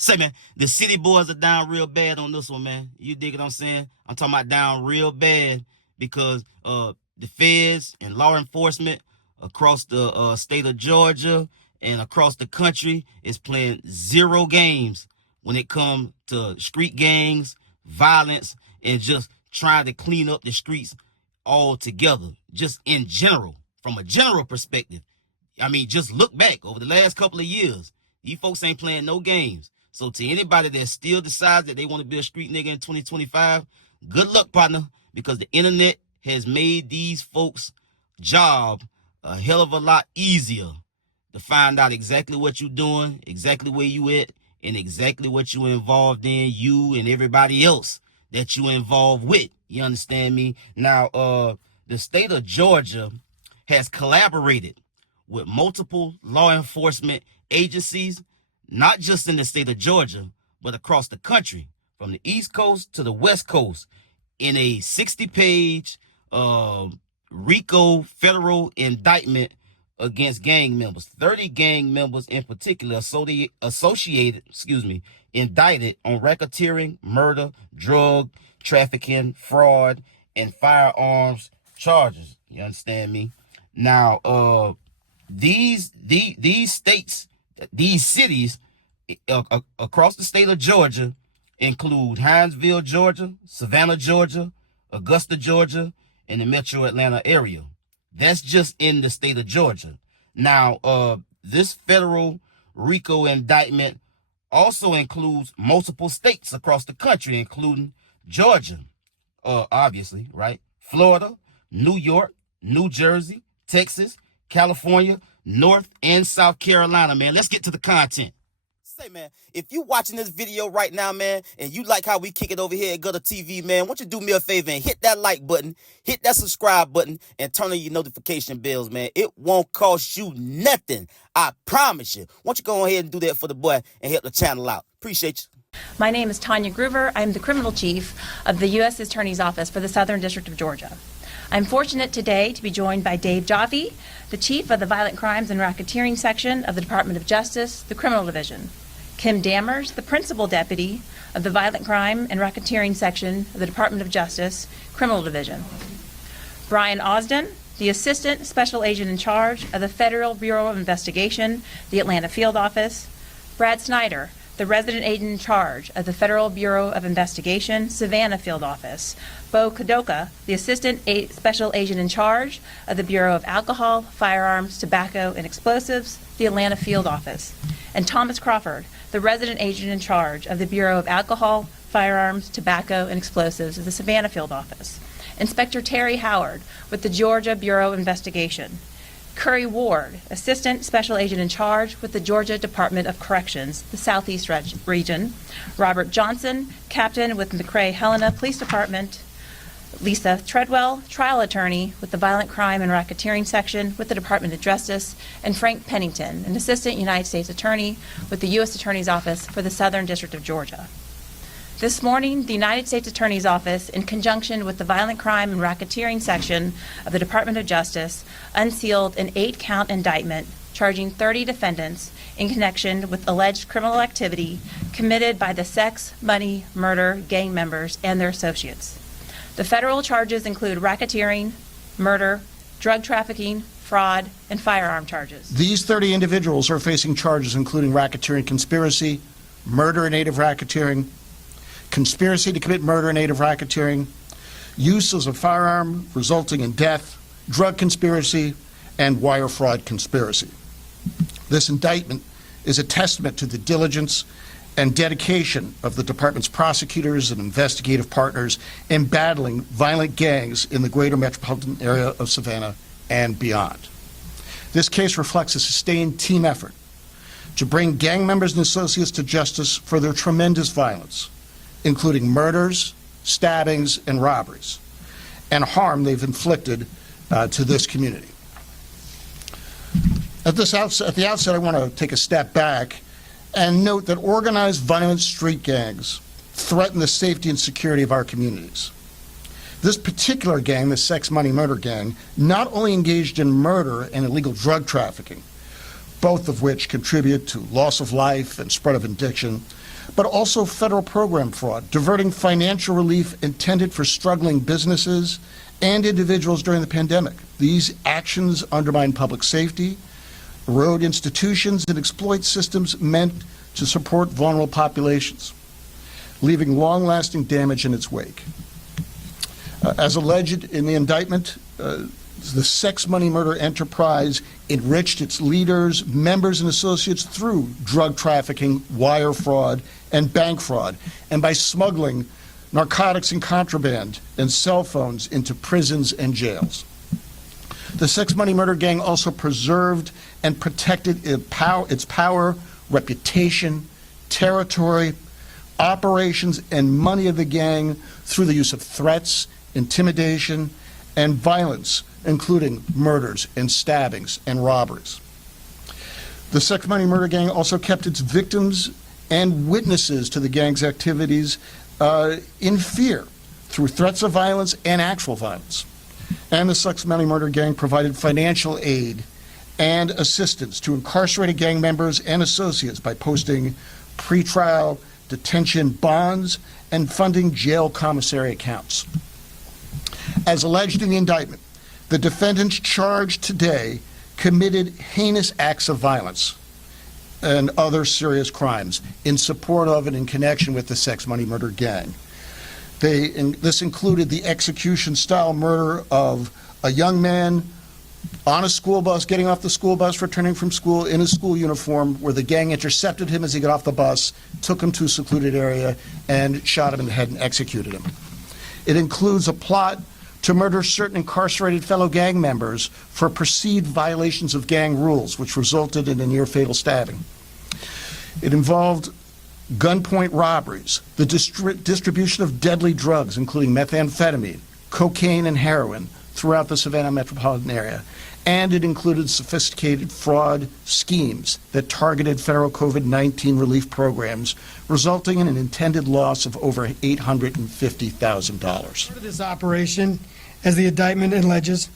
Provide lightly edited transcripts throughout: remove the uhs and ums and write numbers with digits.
Say, man, the city boys are down real bad on this one, man. You dig what I'm saying? I'm talking about down real bad because the feds and law enforcement across the state of Georgia and across the country is playing zero games when it comes to street gangs, violence, and just trying to clean up the streets all together, just in general, from a general perspective. I mean, just look back over the last couple of years. These folks ain't playing no games. So to anybody that still decides that they want to be a street nigga in 2025, good luck, partner, because the internet has made these folks' job a hell of a lot easier to find out exactly what you're doing, exactly where you at, and exactly what you involved in, you and everybody else that you involved with. You understand me? Now, the state of Georgia has collaborated with multiple law enforcement agencies, not just in the state of Georgia, but across the country, from the East Coast to the West Coast, in a 60-page RICO federal indictment against gang members. 30 gang members in particular indicted on racketeering, murder, drug trafficking, fraud, and firearms charges. You understand me? Now, these states, these cities across the state of Georgia include Hinesville, Georgia, Savannah, Georgia, Augusta, Georgia, and the metro Atlanta area. That's just in the state of Georgia. Now, this federal RICO indictment also includes multiple states across the country, including Georgia, obviously, right? Florida, New York, New Jersey, Texas, California, North and South Carolina, man. Let's get to the content. Say, man, if you watching this video right now, man, and you like how we kick it over here at GuddaTV, man, why don't you do me a favor and hit that like button, hit that subscribe button, and turn on your notification bells, man. It won't cost you nothing. I promise you. Why don't you go ahead and do that for the boy and help the channel out? Appreciate you. My name is Tanya Groover. I'm the criminal chief of the U.S. Attorney's Office for the Southern District of Georgia. I'm fortunate today to be joined by Dave Jaffe, the chief of the Violent Crimes and Racketeering Section of the Department of Justice, the Criminal Division. Kim Dammers, the principal deputy of the Violent Crime and Racketeering Section of the Department of Justice, Criminal Division. Brian Osden, the assistant special agent in charge of the Federal Bureau of Investigation, the Atlanta Field Office. Brad Snyder, the resident agent in charge of the Federal Bureau of Investigation, Savannah Field Office. Bo Kadoka, the assistant special agent in charge of the Bureau of Alcohol, Firearms, Tobacco, and Explosives, the Atlanta Field Office. And Thomas Crawford, the resident agent in charge of the Bureau of Alcohol, Firearms, Tobacco, and Explosives of the Savannah Field Office. Inspector Terry Howard with the Georgia Bureau of Investigation. Curry Ward, assistant special agent in charge with the Georgia Department of Corrections, the Southeast region. Robert Johnson, captain with McRae Helena Police Department. Lisa Treadwell, trial attorney with the Violent Crime and Racketeering Section with the Department of Justice, and Frank Pennington, an assistant United States attorney with the U.S. Attorney's Office for the Southern District of Georgia. This morning, the United States Attorney's Office, in conjunction with the Violent Crime and Racketeering Section of the Department of Justice, unsealed an 8-count indictment charging 30 defendants in connection with alleged criminal activity committed by the sex, money, murder gang members and their associates. The federal charges include racketeering, murder, drug trafficking, fraud, and firearm charges. These 30 individuals are facing charges including racketeering conspiracy, murder in aid of racketeering, conspiracy to commit murder in aid of racketeering, use of a firearm resulting in death, drug conspiracy, and wire fraud conspiracy. This indictment is a testament to the diligence and dedication of the department's prosecutors and investigative partners in battling violent gangs in the greater metropolitan area of Savannah and beyond. This case reflects a sustained team effort to bring gang members and associates to justice for their tremendous violence, including murders, stabbings, and robberies, and harm they've inflicted to this community. At the outset, I want to take a step back and note that organized violent street gangs threaten the safety and security of our communities. This particular gang, the Sex Money Murder Gang, not only engaged in murder and illegal drug trafficking, both of which contribute to loss of life and spread of addiction, but also federal program fraud, diverting financial relief intended for struggling businesses and individuals during the pandemic. These actions undermine public safety, erode institutions, and exploit systems meant to support vulnerable populations, leaving long-lasting damage in its wake. As alleged in the indictment, the sex money murder enterprise enriched its leaders, members, and associates through drug trafficking, wire fraud, and bank fraud, and by smuggling narcotics and contraband and cell phones into prisons and jails. The sex money murder gang also preserved and protected its power, reputation, territory, operations, and money of the gang through the use of threats, intimidation, and violence, including murders and stabbings and robberies. The sex money murder gang also kept its victims and witnesses to the gang's activities in fear through threats of violence and actual violence. And the sex money murder gang provided financial aid and assistance to incarcerated gang members and associates by posting pretrial detention bonds and funding jail commissary accounts. As alleged in the indictment, the defendants charged today committed heinous acts of violence and other serious crimes in support of and in connection with the sex money murder gang. This included the execution-style murder of a young man on a school bus, getting off the school bus, returning from school in his school uniform, where the gang intercepted him as he got off the bus, took him to a secluded area, and shot him in the head and executed him. It includes a plot to murder certain incarcerated fellow gang members for perceived violations of gang rules, which resulted in a near-fatal stabbing. It involved gunpoint robberies, the distribution of deadly drugs, including methamphetamine, cocaine, and heroin throughout the Savannah metropolitan area, and it included sophisticated fraud schemes that targeted federal COVID-19 relief programs, resulting in an intended loss of over $850,000. Part of this operation, as the indictment alleges,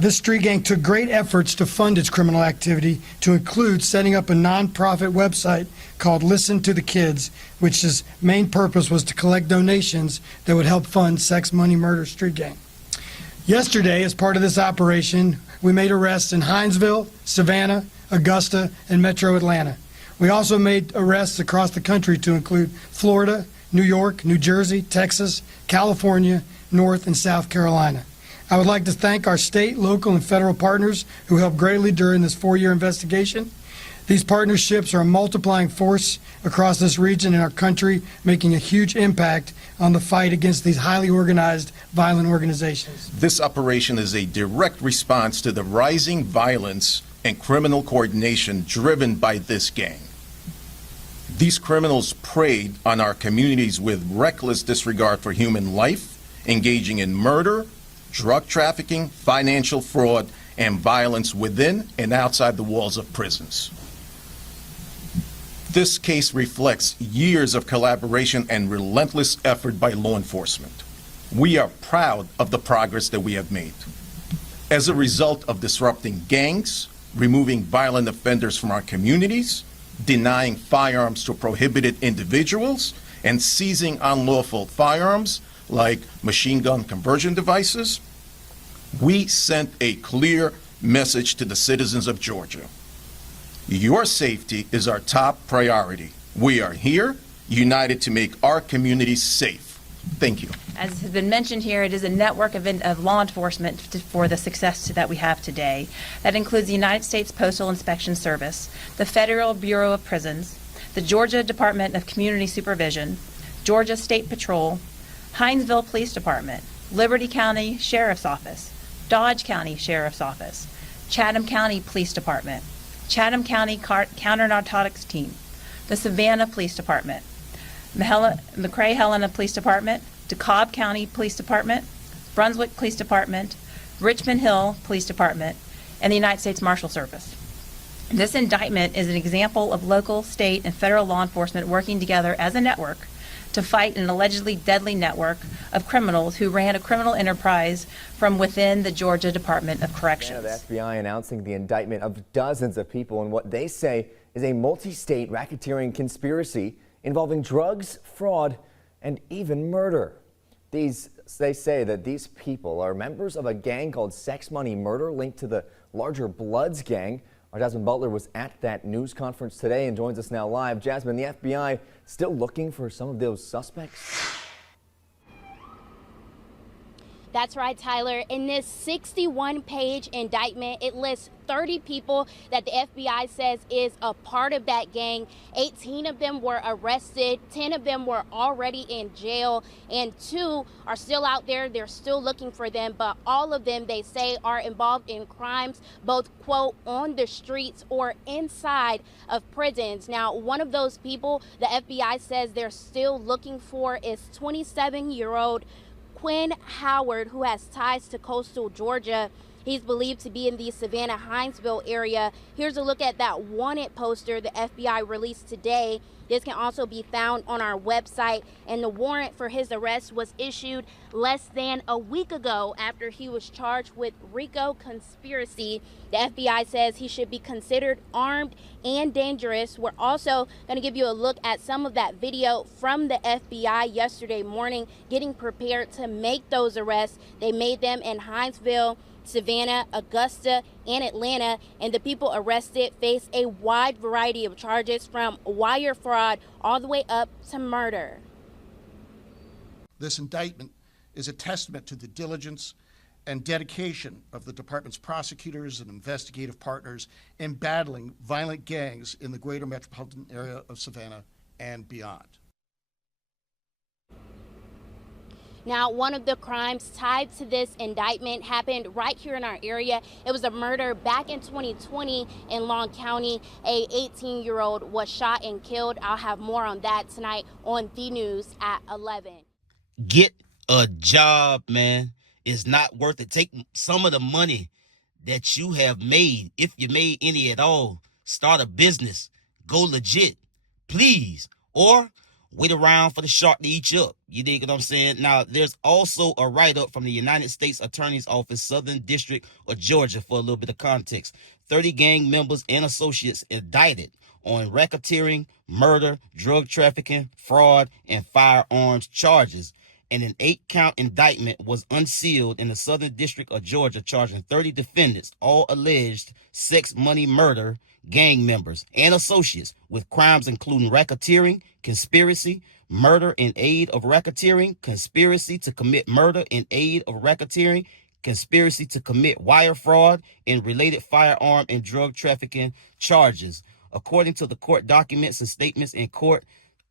this street gang took great efforts to fund its criminal activity, to include setting up a nonprofit website called Listen to the Kids, which its main purpose was to collect donations that would help fund sex money murder street gang. Yesterday, as part of this operation, we made arrests in Hinesville, Savannah, Augusta, and Metro Atlanta. We also made arrests across the country to include Florida, New York, New Jersey, Texas, California, North and South Carolina. I would like to thank our state, local, and federal partners who helped greatly during this 4-year investigation. These partnerships are a multiplying force across this region and our country, making a huge impact on the fight against these highly organized, violent organizations. This operation is a direct response to the rising violence and criminal coordination driven by this gang. These criminals preyed on our communities with reckless disregard for human life, engaging in murder, drug trafficking, financial fraud, and violence within and outside the walls of prisons. This case reflects years of collaboration and relentless effort by law enforcement. We are proud of the progress that we have made. As a result of disrupting gangs, removing violent offenders from our communities, denying firearms to prohibited individuals, and seizing unlawful firearms like machine gun conversion devices, we sent a clear message to the citizens of Georgia. Your safety is our top priority. We are here, united to make our communities safe. Thank you. As has been mentioned here, it is a network of law enforcement for the success that we have today. That includes the United States Postal Inspection Service, the Federal Bureau of Prisons, the Georgia Department of Community Supervision, Georgia State Patrol, Hinesville Police Department, Liberty County Sheriff's Office, Dodge County Sheriff's Office, Chatham County Police Department, Chatham County Counter-Narcotics Team, the Savannah Police Department, McRae-Helena Police Department, DeKalb County Police Department, Brunswick Police Department, Richmond Hill Police Department, and the United States Marshal Service. This indictment is an example of local, state, and federal law enforcement working together as a network to fight an allegedly deadly network of criminals who ran a criminal enterprise from within the Georgia Department of Corrections. The FBI announcing the indictment of dozens of people in what they say is a multi-state racketeering conspiracy involving drugs, fraud, and even murder. They say that these people are members of a gang called Sex Money Murder, linked to the larger Bloods gang. Our Jasmine Butler was at that news conference today and joins us now live. Jasmine, the FBI still looking for some of those suspects? That's right, Tyler. In this 61-page indictment, it lists 30 people that the FBI says is a part of that gang. 18 of them were arrested, 10 of them were already in jail, and 2 are still out there. They're still looking for them, but all of them, they say, are involved in crimes, both, quote, on the streets or inside of prisons. Now, one of those people the FBI says they're still looking for is 27-year-old Quinn Howard, who has ties to coastal Georgia. He's believed to be in the Savannah-Hinesville area. Here's a look at that wanted poster the FBI released today. This can also be found on our website, and the warrant for his arrest was issued less than a week ago after he was charged with RICO conspiracy. The FBI says he should be considered armed and dangerous. We're also going to give you a look at some of that video from the FBI yesterday morning, getting prepared to make those arrests. They made them in Hinesville, Savannah, Augusta, and Atlanta, and the people arrested face a wide variety of charges, from wire fraud all the way up to murder. This indictment is a testament to the diligence and dedication of the department's prosecutors and investigative partners in battling violent gangs in the greater metropolitan area of Savannah and beyond. Now, one of the crimes tied to this indictment happened right here in our area. It was a murder back in 2020 in Long County. A 18-year-old was shot and killed. I'll have more on that tonight on The News at 11. Get a job, man. It's not worth it. Take some of the money that you have made, if you made any at all, start a business, go legit, please, or wait around for the shark to eat you up. You dig what I'm saying? Now, there's also a write-up from the United States Attorney's Office, Southern District of Georgia, for a little bit of context. 30 gang members and associates indicted on racketeering, murder, drug trafficking, fraud, and firearms charges. And an 8-count indictment was unsealed in the Southern District of Georgia, charging 30 defendants, all alleged sex money murder gang members and associates, with crimes including racketeering, conspiracy, murder in aid of racketeering, conspiracy to commit murder in aid of racketeering, conspiracy to commit wire fraud, and related firearm and drug trafficking charges. According to the court documents and statements in court,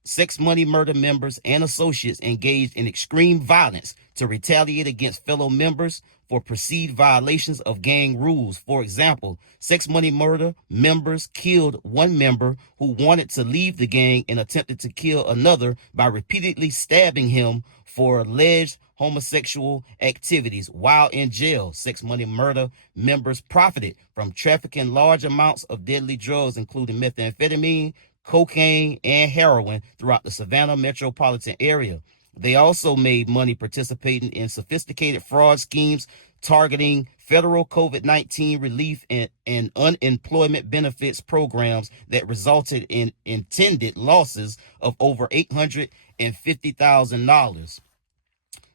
sex money murder members and associates engaged in extreme violence to retaliate against fellow members for perceived violations of gang rules. For example, sex money murder members killed one member who wanted to leave the gang and attempted to kill another by repeatedly stabbing him for alleged homosexual activities. While in jail, sex money murder members profited from trafficking large amounts of deadly drugs, including methamphetamine, cocaine, and heroin throughout the Savannah metropolitan area. They also made money participating in sophisticated fraud schemes targeting federal COVID-19 relief and unemployment benefits programs that resulted in intended losses of over $850,000.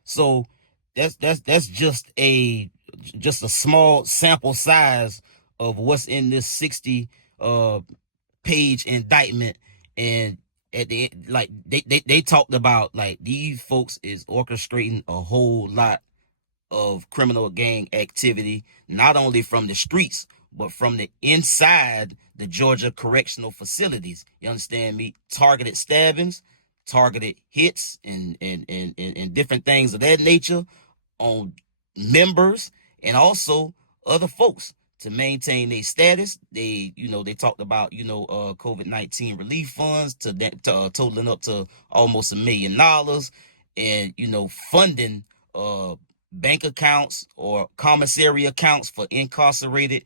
So that's just a small sample size of what's in this 60 page indictment. And at the end, like they talked about, like, these folks is orchestrating a whole lot of criminal gang activity, not only from the streets, but from the inside the Georgia correctional facilities. You understand me? Targeted stabbings, targeted hits, and different things of that nature on members and also other folks to maintain their status. They talked about, COVID-19 relief funds to totaling up to almost $1 million, and, funding bank accounts or commissary accounts for incarcerated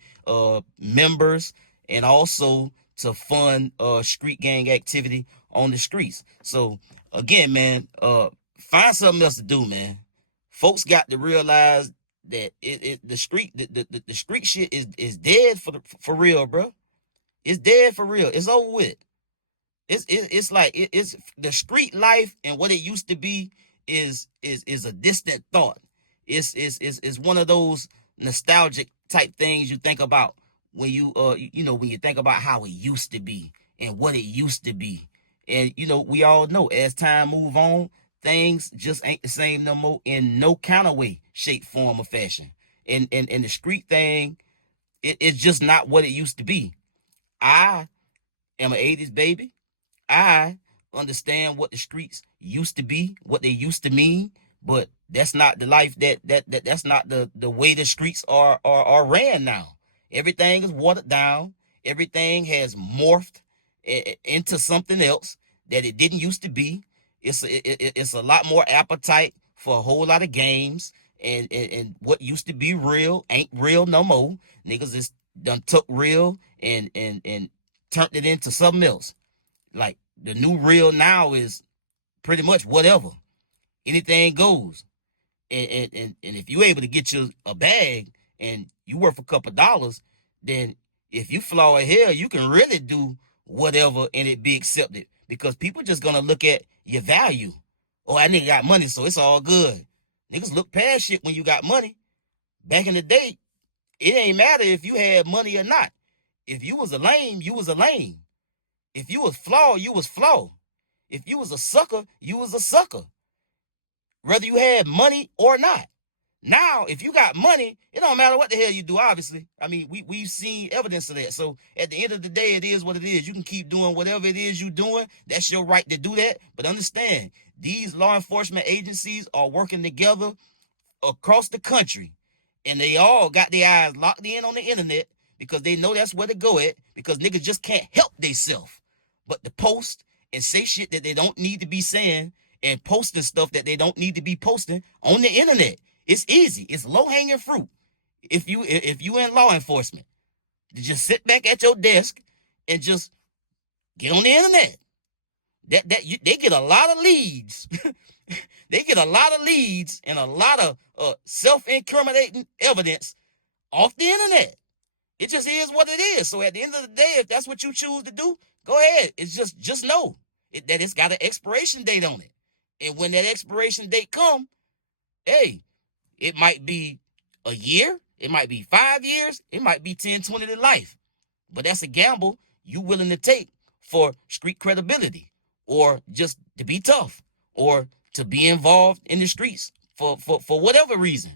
members, and also to fund street gang activity on the streets. So again, man, find something else to do, man. Folks got to realize that the street shit is dead for real, bro. It's dead for real. It's over with. It's like it's the street life and what it used to be is a distant thought. It's one of those nostalgic type things you think about when you when you think about how it used to be and what it used to be. And we all know as time move on, things just ain't the same no more in no kind of way, shape, form, or fashion. And the street thing, it's just not what it used to be. I am an 80s baby. I understand what the streets used to be, what they used to mean, but that's not the life that's not the way the streets are ran now. Everything is watered down. Everything has morphed into something else that it didn't used to be. It's a lot more appetite for a whole lot of games, and what used to be real ain't real no more. Niggas is done took real and turned it into something else. Like the new real now is pretty much whatever. Anything goes. And if you able to get you a bag and you worth a couple dollars, then if you flaw a hair, you can really do whatever and it be accepted, because people just gonna look at your value. Oh, that nigga got money, so it's all good. Niggas look past shit when you got money. Back in the day, it ain't matter if you had money or not. If you was a lame, you was a lame. If you was flawed, you was flawed. If you was a sucker, you was a sucker. Whether you had money or not. Now, if you got money, it don't matter what the hell you do, obviously. I mean, we've seen evidence of that. So at the end of the day, it is what it is. You can keep doing whatever it is you're doing. That's your right to do that. But understand, these law enforcement agencies are working together across the country. And they all got their eyes locked in on the internet because they know that's where to go at, because niggas just can't help themselves but to post and say shit that they don't need to be saying and posting stuff that they don't need to be posting on the internet. It's easy. It's low-hanging fruit. If you in law enforcement, to just sit back at your desk and just get on the internet. They get a lot of leads. They get a lot of leads and a lot of self-incriminating evidence off the internet. It just is what it is. So at the end of the day, if that's what you choose to do, go ahead. It's just know that it's got an expiration date on it. And when that expiration date come, hey, it might be a year, it might be 5 years, it might be 10, 20 to life. But that's a gamble you willing to take for street credibility, or just to be tough, or to be involved in the streets for whatever reason.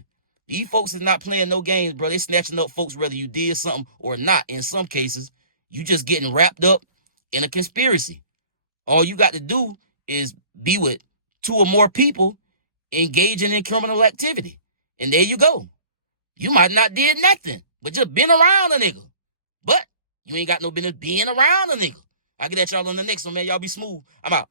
These folks is not playing no games, bro. They snatching up folks whether you did something or not. In some cases, you just getting wrapped up in a conspiracy. All you got to do is be with 2 or more people engaging in criminal activity. And there you go. You might not did nothing, but just been around a nigga. But you ain't got no business being around a nigga. I'll get at y'all on the next one, man. Y'all be smooth. I'm out.